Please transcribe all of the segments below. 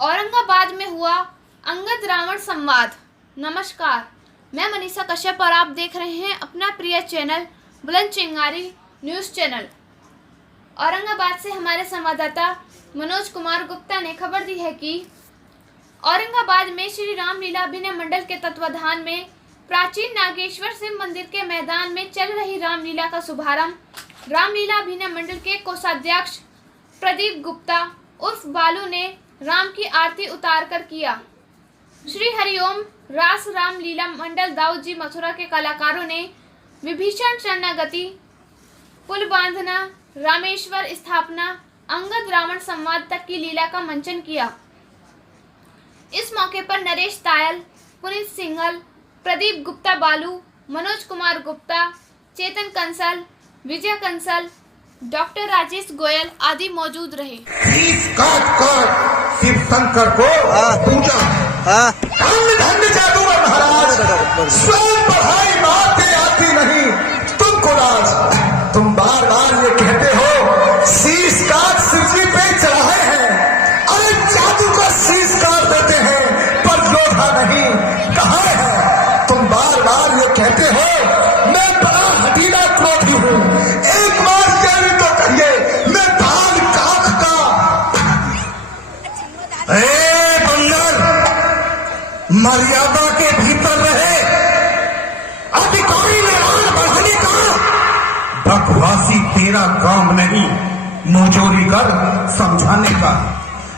औरंगाबाद में हुआ अंगद रावण संवाद। नमस्कार, मैं मनीषा कश्यप और आप देख रहे हैं अपना प्रिय चैनल बुलंद चिंगारी न्यूज़ चैनल। औरंगाबाद से हमारे संवाददाता मनोज कुमार गुप्ता ने खबर दी है कि औरंगाबाद में श्री रामलीला अभिनय मंडल के तत्वाधान में प्राचीन नागेश्वर शिव मंदिर के मैदान में चल रही रामलीला का शुभारंभ रामलीला अभिनय मंडल के कोषाध्यक्ष प्रदीप गुप्ता उर्फ बालू ने राम की आरती उतारकर किया। श्री हरिओम रास रामलीला मंडल दाऊद जी मथुरा के कलाकारों ने विभीषण शरणागति, पुल बांधना, रामेश्वर स्थापना, अंगद रावण संवाद तक की लीला का मंचन किया। इस मौके पर नरेश तायल, पुनीत सिंघल, प्रदीप गुप्ता बालू, मनोज कुमार गुप्ता, चेतन कंसल, विजय कंसल, डॉक्टर राजेश गोयल आदि मौजूद रहे। शिव शंकर को पूजा धन्य जादूगर महाराज स्वयं पढ़ाई मारते आती नहीं तुमको राज। तुम बार बार ये कहते हो शीश काट शिव जी पे चढ़ाए हैं। अरे जादू का शीश काट देते हैं पर योद्धा नहीं कहाँ है। तुम बार बार ये कहते हो मैं बड़ा हठीला क्रोधी हूँ। एक बार कहने तो कहिए मैं भाग काख का। बंदर मर्यादा के भीतर रहे। अधिकारी निर्माण बढ़ाने का बकवासी तेरा काम नहीं, मुंहजोरी कर समझाने का।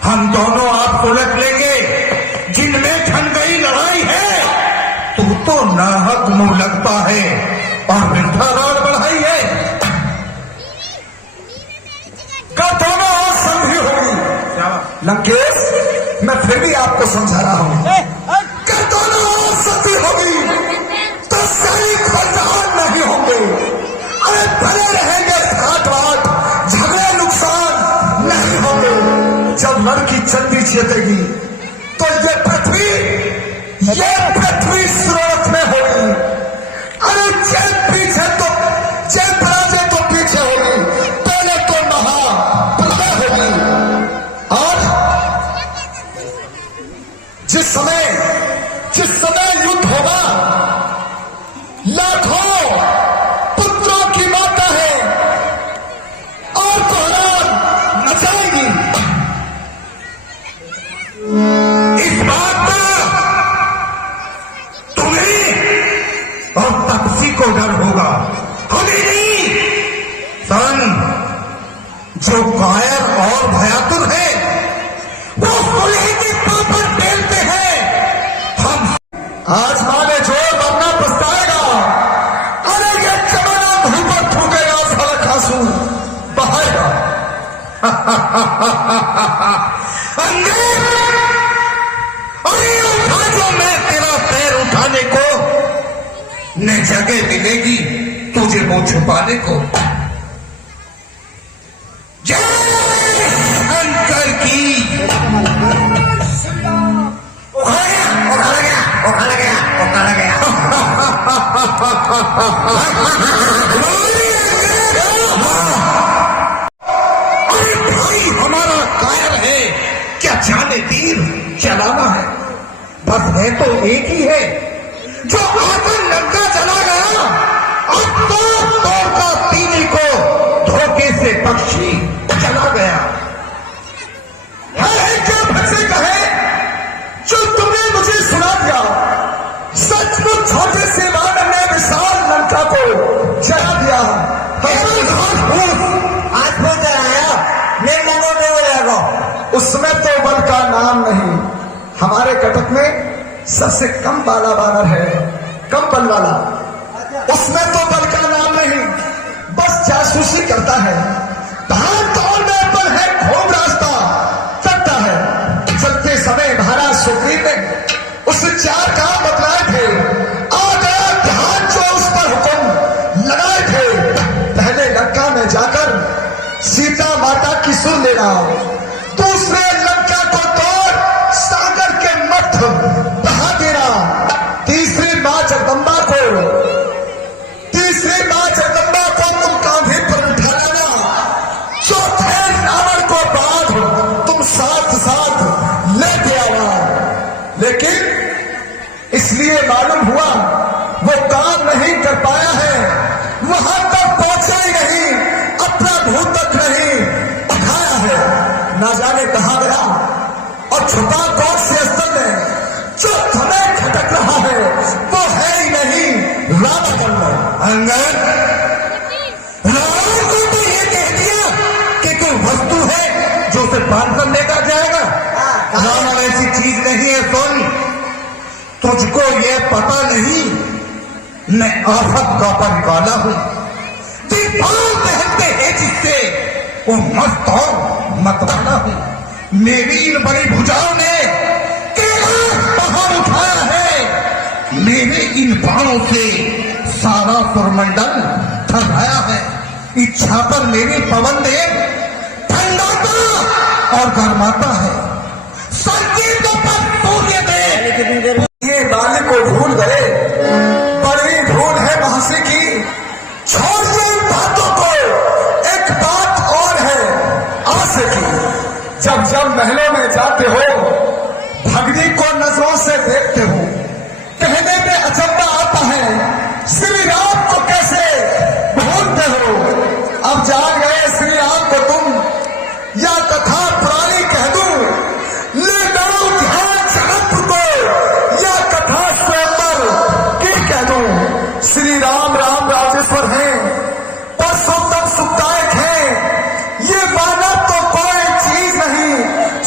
हम दोनों आप उलट लेंगे जिनमें ठन गई लड़ाई है। तू तो नाहक मुंह लगता है और मिठा रोड बढ़ाई है। का दोनों और संधि होगी लंकेश, मैं फिर भी आपको समझा रहा हूं। कर दोनों और संधि होगी तो सैनिक बलिदान नहीं होंगे। अरे बने रहेंगे घाट वाट, झगड़े नुकसान नहीं होंगे। जब नर की चंडी चेतेगी तो ये पृथ्वी स्रोत में होगी। अरे जय पीछे तो जय पराजय तो पीछे होगी, पहले तो महाप्रलय होगी। और जिस समय युद्ध होगा लाखों पुत्रों की माता है और कोहरान मचाएगी। इस बात का तुम्हें और तपसी को डर होगा, हमें नहीं। सन जो कायर और भयातुर है वो सुलह के पापड़ फेलते हैं। हम आज माने जोर बनना पछताएगा। अरे ये जमाना धूप पर थूकेगा, सड़क आंसू बहाएगा। जो मैं तेरा पैर उठाने को न जगह मिलेगी तुझे मुंह छुपाने को। जय शंकर की। अरे भाई हमारा कायर है, क्या जाने तीर चलाना है। बस है तो एक ही है जो आकर लंका चला गया और तोड़ का तीनी को धोखे से पक्षी चला गया। है क्या भसे कहे जो तुमने मुझे सुना दिया। सचमुच छोटे से बाण ने विशाल लंका को जला दिया। आज को जलाया मैं मनो नहीं बोलेगा। उसमें तो बल का नाम नहीं। हमारे कटक में सबसे कम बाला बानर है, कम बल वाला। उसमें तो बल का नाम नहीं, बस जासूसी करता है। भाग दौड़ में बल है, खूब रास्ता चलता है। चलते समय महाराज सुग्रीव ने उस चार काम बतलाए थे। आ गया ध्यान जो उस पर हुक्म लगाए थे। पहले लंका में जाकर सीता माता की सुन लेना, दूसरे लंका को तोड़ सागर के मठ बहा देना, तीसरी मां जगदम्बा को तुम कांधे पर उठा लेना, चौथे रावण को बांध तुम साथ साथ ले इसलिए मालूम हुआ वो काम नहीं कर पाया है, वहां तक पहुंचा ही नहीं, अपना भूत तक नहीं उठाया है। ना जाने कहां गया और छुपा कौन से स्थल में जो तुम्हें खटक रहा है, वो है ही नहीं रावण। अंगद, रावण को तो ये कह दिया कि कोई वस्तु है जो उसे बांध कर लेकर जाएगा। रावण ऐसी चीज नहीं है। सुन, तुझको ये पता नहीं, मैं आफत का परिवाला हूं, दीपाल पहनते हैं जिससे वो मस्त और मतवाला हूं। मेरी इन बड़ी भुजाओं ने कैलाश पहाड़ उठाया है, मेरे इन बाणों से सारा सुरमंडल थर्राया है। इच्छा पर मेरे पवन देव ठंडाता और गर्माता है, संकेतों पर सूर्य देव ये बाली को भूल गए। बड़ी भूल है महर्षि की, छोड़ दो इन बातों को। एक बात और है आसे की, जब जब महलों में जाते हो, भगनी को नजरों से देखते हो, कहने में अचंबा आता है, श्री राम को कैसे भूलते हो। अब जान गए श्री राम को तुम, या कथा पुरानी कह दूं, ले लो ध्यान जगत को, या कथा स्वयंवर की कह दूं। श्री राम राम राजेश्वर हैं, परसोत्तम सुखदायक हैं, ये माना तो कोई चीज नहीं,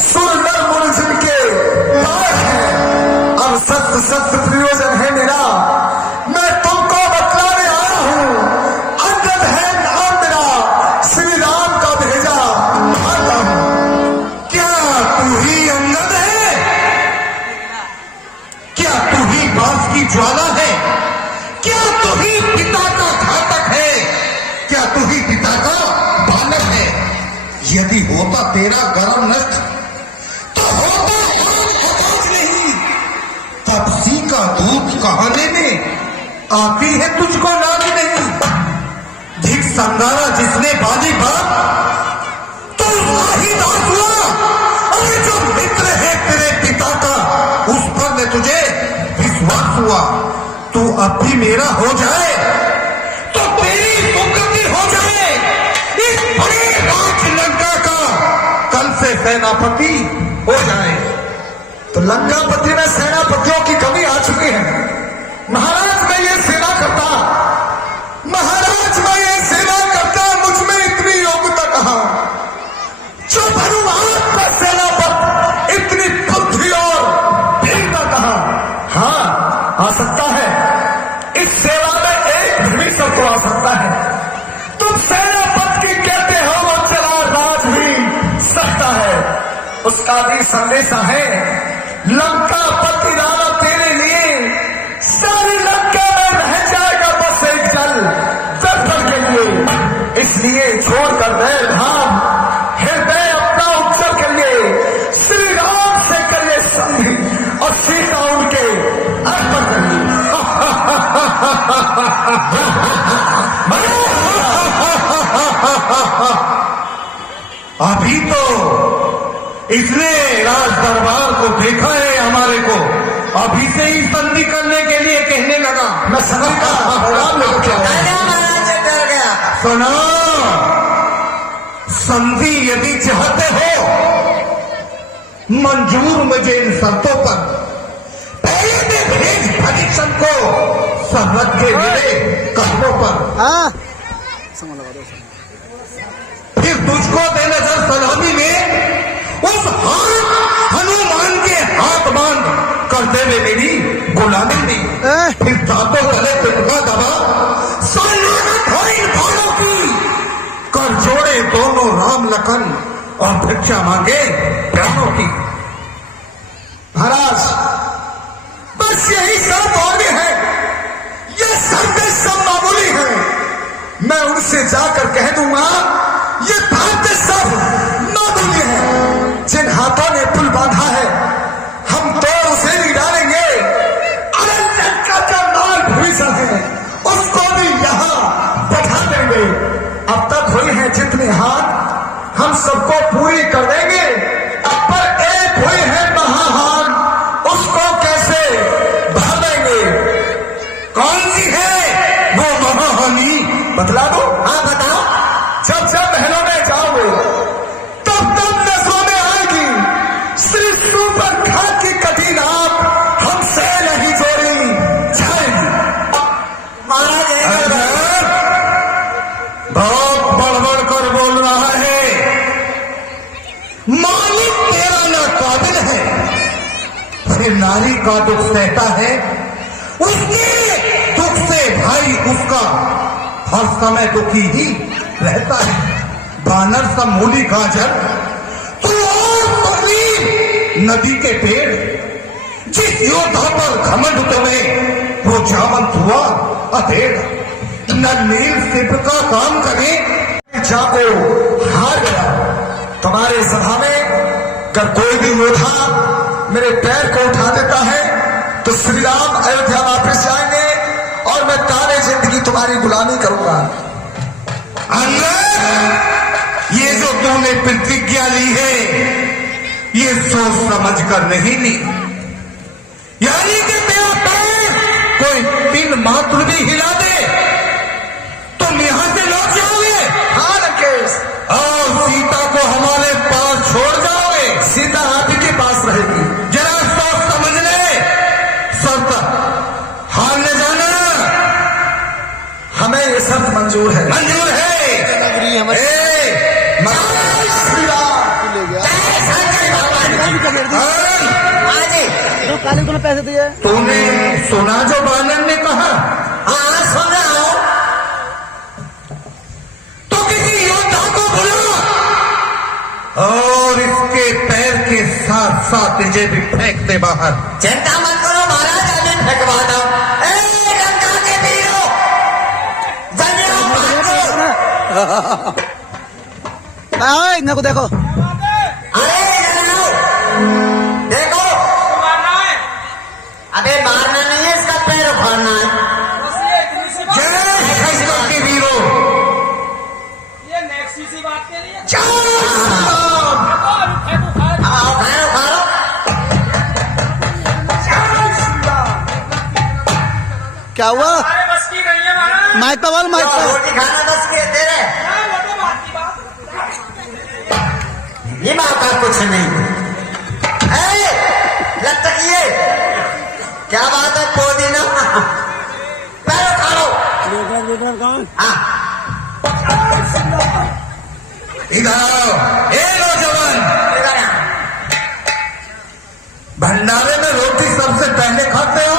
सुर नर मुर जिनके पार है। अब सत्य सत्य प्रयोजन है मेरा, मैं तुमको बतलाने आया हूं। अंगद है नाम मेरा, श्री राम का भेजा आता हूं। क्या तू ही अंगद है? क्या तू ही बांस की ज्वाला है? क्या तू ही पिता का घातक है? क्या तू ही पिता का बालक है? यदि होता तेरा गर्म नष्ट तो होता अकाज नहीं, तपसी का दूध कहाने में आती है तुझको नानी नहीं। धिक संगारा जिसने बाली बाप तो ही दास हुआ, अरे जो मित्र है तेरे पिता का उस पर ने तुझे विश्वास हुआ। तू अब भी मेरा हो जाए तो तेरी सुगति हो जाए। इस बड़े राज लंका का कल से सेनापति हो जाए। तो लंकापति में सेनापतियों की कमी आ चुकी है। महाराज मैं ये सेना करता, महाराज मैं ये सेना करता, मुझ में इतनी योग्यता कहां, जो बनूं आपका सेनापति, इतनी बुद्धि और वीरता कहां। हाँ आ सकता है, इस सेवा में एक भीषण को आ सकता है। तुम सेनापति की कहते हो, वो चला राज भी सकता है। उसका भी संदेशा है, लंकापति राणा तेरे लिए सारी लंका में रह जाएगा बस एक जल दर्पण के लिए। इसलिए छोड़कर दे धाम, हृदय अपना उज्जवल करिए, श्री राम से करिए संधि और सीता उनके अर्पण करिए। अभी तो इसने राज दरबार को देखा है हमारे को, अभी से ही संधि करने के लिए कहने लगा। मैं समझ गया, सुनो, संधि यदि चाहते हो मंजूर मुझे इन शर्तों पर, पहले में भेज भजिष्ठन को सरहद के मेरे कदमों पर, फिर तुझको बेनजर सलामी में उस हनुमान के हाथ बांध कर दे मेरी गुलामी में। फिर दांतों गले पिटका दबा सलामत हो इन बाणों की, कर जोड़े दोनों राम लखन और भिक्षा मांगे प्राणों की। महाराज बस यही सब और है, ये संदेश सब मामूली है। मैं उनसे जाकर कह दूंगा ये बातें सब मामूली है। जिन हाथों ने पुल बांधा है हम तो उसे नहीं डालेंगे। अरे लंका का माल भीषण है, उसको भी यहाँ बैठा देंगे। अब तक हुई है जितनी हाथ हम सबको पूरी कर देंगे, अब पर एक हुई है महाहान, उसको कैसे भागेंगे। फिर नारी का दुख सहता है, उसके दुख से भाई उसका हर समय दुखी ही रहता है। बानर सा मूली गाजर तू और तुम नदी के पेड़, जिस योद्धा पर घमंड तुम्हें वो जामंत हुआ अधेड़। न नील सिर्फ का काम करे जाको हार गया। तुम्हारे सभा में अगर कोई भी योद्धा मेरे पैर को उठा देता है तो श्री राम अयोध्या वापस जाएंगे और मैं तारे जिंदगी तुम्हारी गुलामी करूंगा। ये जो तुमने प्रतिज्ञा ली है, ये सोच समझ कर नहीं ली। यानी कि तेरा पैर कोई पिन मात्र भी हिला दे, तुम यहां से लौट जाओगे। हाँ लंकेश, और सीता को हमारे पास छोड़ जाओगे। सीता आप ही के पास रहेगी। जरा सोच समझ ले, शर्त हारने जाना। हमें ये शर्त मंजूर है। मंजूर है। श्री राम काली को पैसे दिए। तूने सुना जो बानर ने कहा? हाँ सुना। तो किसी योद्धा को बुला और इसके पैर के साथ साथ तुझे भी फेंक दे बाहर। चिंता मत करो महाराज, अभी फेंकवा दो। लंका के वीरों, जल्दी आओ, भागो। इन्हें को देखो। अरे देखो, अबे मारना नहीं है, इसका पैर उखाड़ना है। जय लंका के वीरों, ये नेक्सी सी बात के लिए क्या हुआ? बस की नहीं है महाराज। माइक पे बोल, माइक पे। रोटी खाना बस के दे रहे, वो तो बात की बात। ये बात का कुछ नहीं। लटकिए, क्या बात है पुदीना, पैर उखाड़ो। हाँ इधर आओ। ए नौजवान, भंडारे में रोटी सबसे पहले खाते हो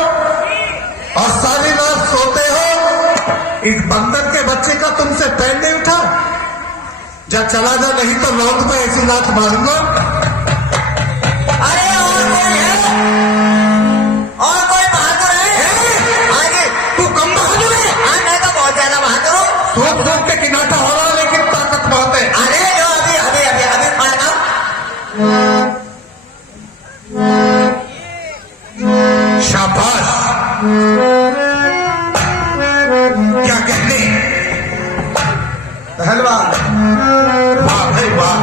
और सारी रात सोते हो। इस बंदर के बच्चे का तुमसे पैर नहीं उठा? जा चला जा, नहीं तो लौट में ऐसी लात मारूंगा। अरे और कोई है? और कोई बहादुर है? आगे तू कम बहादुर है। हाँ, मैं तो बहुत ज्यादा बहादुर हूँ। सोच सोच के किनाटा हो रहा, लेकिन ताकत बहुत है। अरे जो अभी अभी अभी अभी पढ़ता शाबाश, क्या कहते? पहलवान, वाह भाई वाह।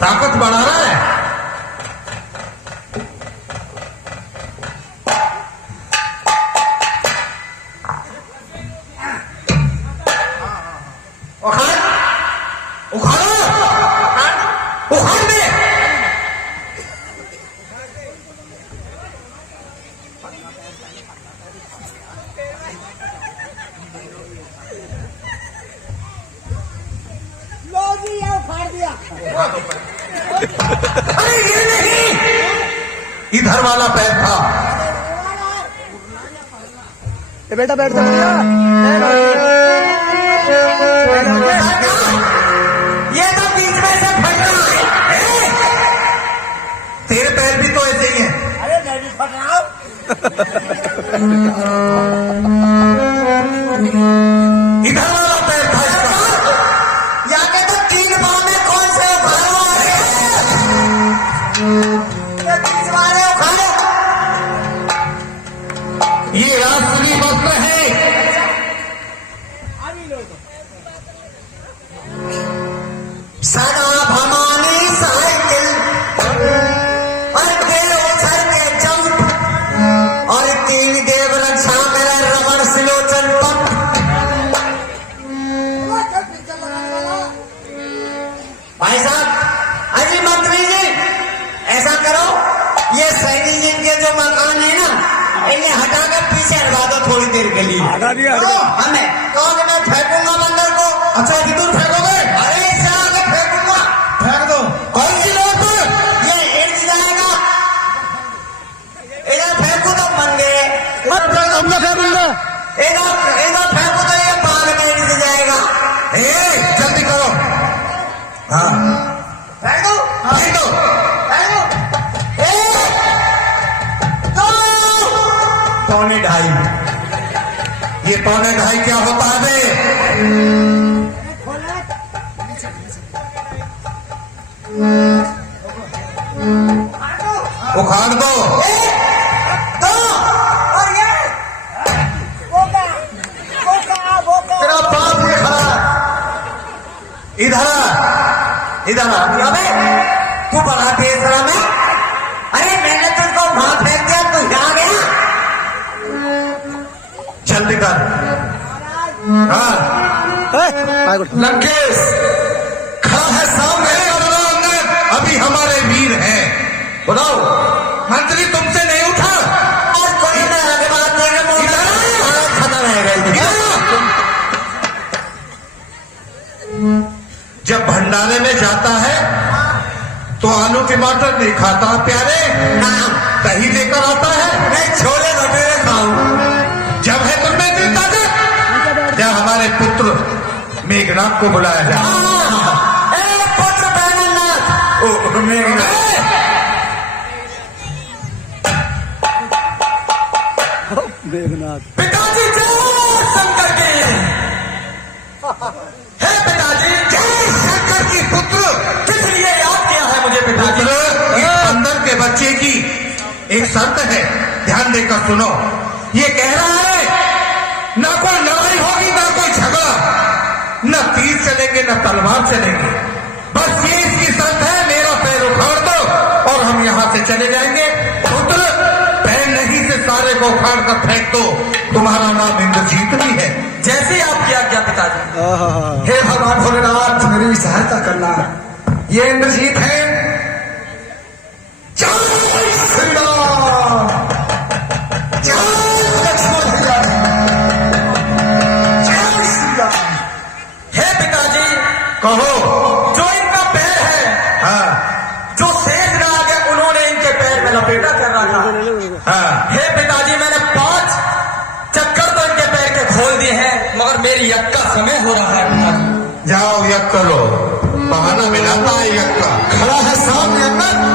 ताकत बढ़ा रहा है। उखाड़ो, उखाड़ दे। अरे ये नहीं, इधर वाला पैर था। ये बेटा बैठ जा। ये तो बीच में से फट रहा है। तेरे पैर भी तो ऐसे ही हैं। अरे मैं भी फट रहा हूँ। इधर वाला पैर था इसका। या के तो 3 पाँव में कौन से उखाड़ो? ये बीच वाले उखाड़ो। ये असली वक्त है। सदा भवानी साइकिल और तेरे उछल के जंप और 3 देव रक्षा मेरा रबड़ सिलोचन पंप। भाई साहब, अजी मंत्री जी, ऐसा करो, ये सैनी जी के जो मकान है ना, इन्हें हटाकर पीछे हटवा दो थोड़ी देर के लिए। हमें कौन मैं फेंकूंगा बंदर को। अच्छा, कितने फेंकोगे? अरे इससे आगे पौने ढाई क्या होता है बे? उखाड़ दो। तेरा बाप ये खड़ा है। इधर इधर अबे तू बड़ा तेज रहा मैं। अरे मैंने तुझको वहां फेंक दिया, तू यहाँ गया। जल्दी कर। हाँ माइक उठा। लंकेश खड़ा है सामने। अभी हमारे वीर हैं, बुलाओ। मंत्री तुमसे नहीं उठा। और कोई ना आगे बात देगा, खत्म है गई। जब भंडारे में जाता है तो आलू टमाटर नहीं खाता प्यारे, दही लेकर आता है। मैं छोले भटूरे खाऊं। जब है तुमने चिंता कर, जब हमारे पुत्र मेघनाथ को बुलाया जाए। पुत्र बैनरनाथ। ओ मेघनाथ, मेघनाथ। पिताजी जय शंकर की। हे पिताजी जय शंकर की पुत्र। किस लिए याद किया है मुझे पिताजी? पुत्र, इस बंदर के बच्चे की एक शर्त है, ध्यान देकर सुनो। ये कह रहा है ना कोई लड़ाई होगी, ना कोई झगड़ा, न तीर चलेंगे न तलवार चलेंगे। बस ये इसकी शर्त है, मेरा पैर उखाड़ दो और हम यहाँ से चले जाएंगे। पुत्र, पैर नहीं से सारे को उखाड़ कर फेंक दो, तुम्हारा नाम इंद्रजीत भी है। जैसे आपकी आज्ञा पिताजी। हे भगवान भोलेनाथ, मेरी सहायता करना। ये इंद्रजीत है। जय श्री राम। जय लक्ष्मण भैया। जय श्री राम। हे पिताजी कहो। जो इनका पैर है, हाँ जो शेष रह गया, उन्होंने इनके पैर में लपेटा कर रखा। हाँ, हे पिताजी मैंने 5 चक्कर तो इनके पैर के खोल दिए हैं, मगर मेरी यज्ञ का समय हो रहा है पिताजी। जाओ यज्ञ करो, बहाना मिलाता है यज्ञ का। खड़ा है सामने अंदर।